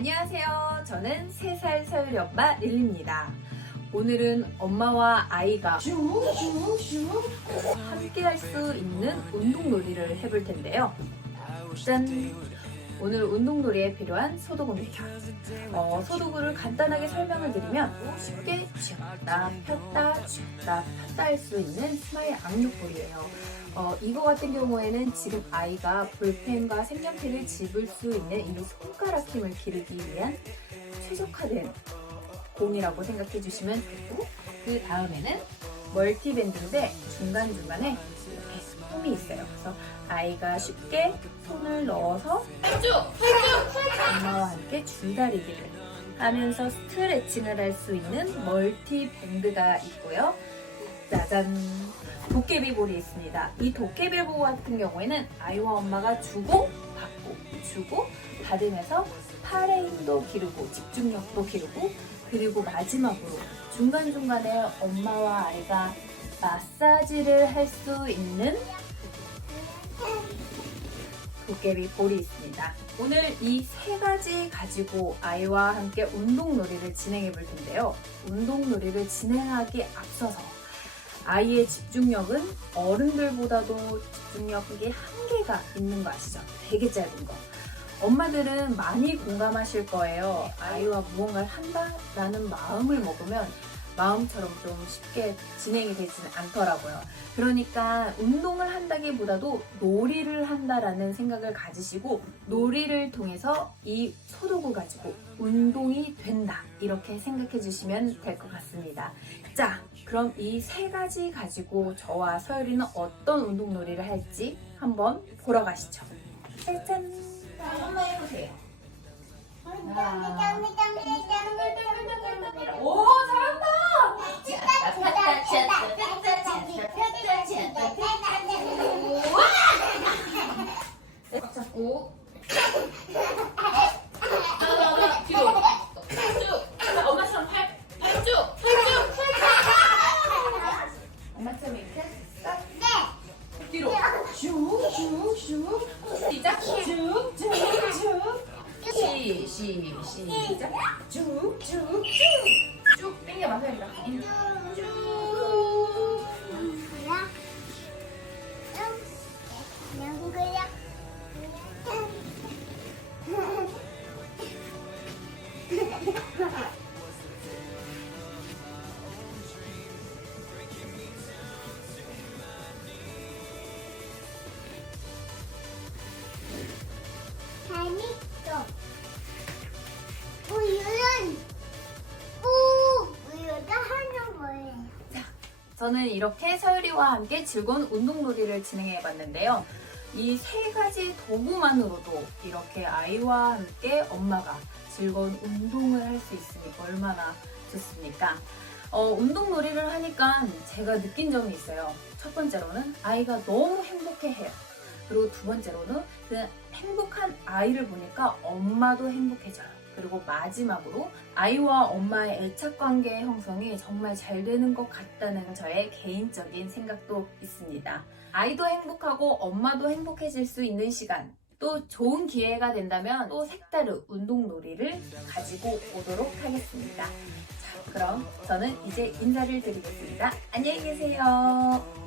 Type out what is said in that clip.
안녕하세요. 저는 3살 서유리 엄마 릴리입니다. 오늘은 엄마와 아이가 함께 할 수 있는 운동 놀이를 해볼 텐데요. 짠! 오늘 운동놀이에 필요한 소도구입니다. 어, 소도구를 간단하게 설명을 드리면 쉽게 쥐었다 폈다 쥐었다 폈다 할 수 있는 스마일 악력볼이에요. 어, 이거 같은 경우에는 지금 아이가 볼펜과 색연필을 집을 수 있는 이 손가락 힘을 기르기 위한 최적화된 공이라고 생각해 주시면 되고 그 다음에는 멀티밴드인데 중간중간에 이렇게 홈이 있어요. 그래서 아이가 쉽게 손을 넣어서 엄마와 함께 줄다리기를 하면서 스트레칭을 할 수 있는 멀티밴드가 있고요. 짜잔! 도깨비볼이 있습니다. 이 도깨비볼 같은 경우에는 아이와 엄마가 주고 받고 주고 받으면서 팔의 힘도 기르고 집중력도 기르고 그리고 마지막으로 중간중간에 엄마와 아이가 마사지를 할 수 있는 도깨비 볼이 있습니다. 오늘 이 세 가지 가지고 아이와 함께 운동놀이를 진행해 볼 텐데요. 운동놀이를 진행하기에 앞서서 아이의 집중력은 어른들보다도 집중력이 한계가 있는 거 아시죠? 되게 짧은 거. 엄마들은 많이 공감하실 거예요. 아이와 무언가를 한다라는 마음을 먹으면 마음처럼 좀 쉽게 진행이 되지는 않더라고요. 그러니까 운동을 한다기보다도 놀이를 한다라는 생각을 가지시고 놀이를 통해서 이 소독을 가지고 운동이 된다. 이렇게 생각해 주시면 될 것 같습니다. 자, 그럼 이 세 가지 가지고 저와 서율이는 어떤 운동 놀이를 할지 한번 보러 가시죠. 짜잔! 한번 해보세요. 오, 잘한다! 꽉 잡고. 하나, 뒤로. 쭉. 자, 엄마처럼 팔, 팔 쭉. 팔 쭉. 엄마처럼 이렇게 싹. 뒤로. 슉, 슉, 슉. 시작. 슉, 슉, 슉. 시, 시, 시작. 쭉, 쭉, 쭉. 쭉 당겨봐, 서연이가. 쭉. 저는 이렇게 서유리와 함께 즐거운 운동놀이를 진행해 봤는데요. 이 세 가지 도구만으로도 이렇게 아이와 함께 엄마가 즐거운 운동을 할 수 있으니 얼마나 좋습니까? 어, 운동놀이를 하니까 제가 느낀 점이 있어요. 첫 번째로는 아이가 너무 행복해 해요. 그리고 두 번째로는 그 행복한 아이를 보니까 엄마도 행복해져요. 그리고 마지막으로 아이와 엄마의 애착 관계 형성이 정말 잘 되는 것 같다는 저의 개인적인 생각도 있습니다. 아이도 행복하고 엄마도 행복해질 수 있는 시간, 또 좋은 기회가 된다면 또 색다른 운동놀이를 가지고 오도록 하겠습니다. 자, 그럼 저는 이제 인사를 드리겠습니다. 안녕히 계세요.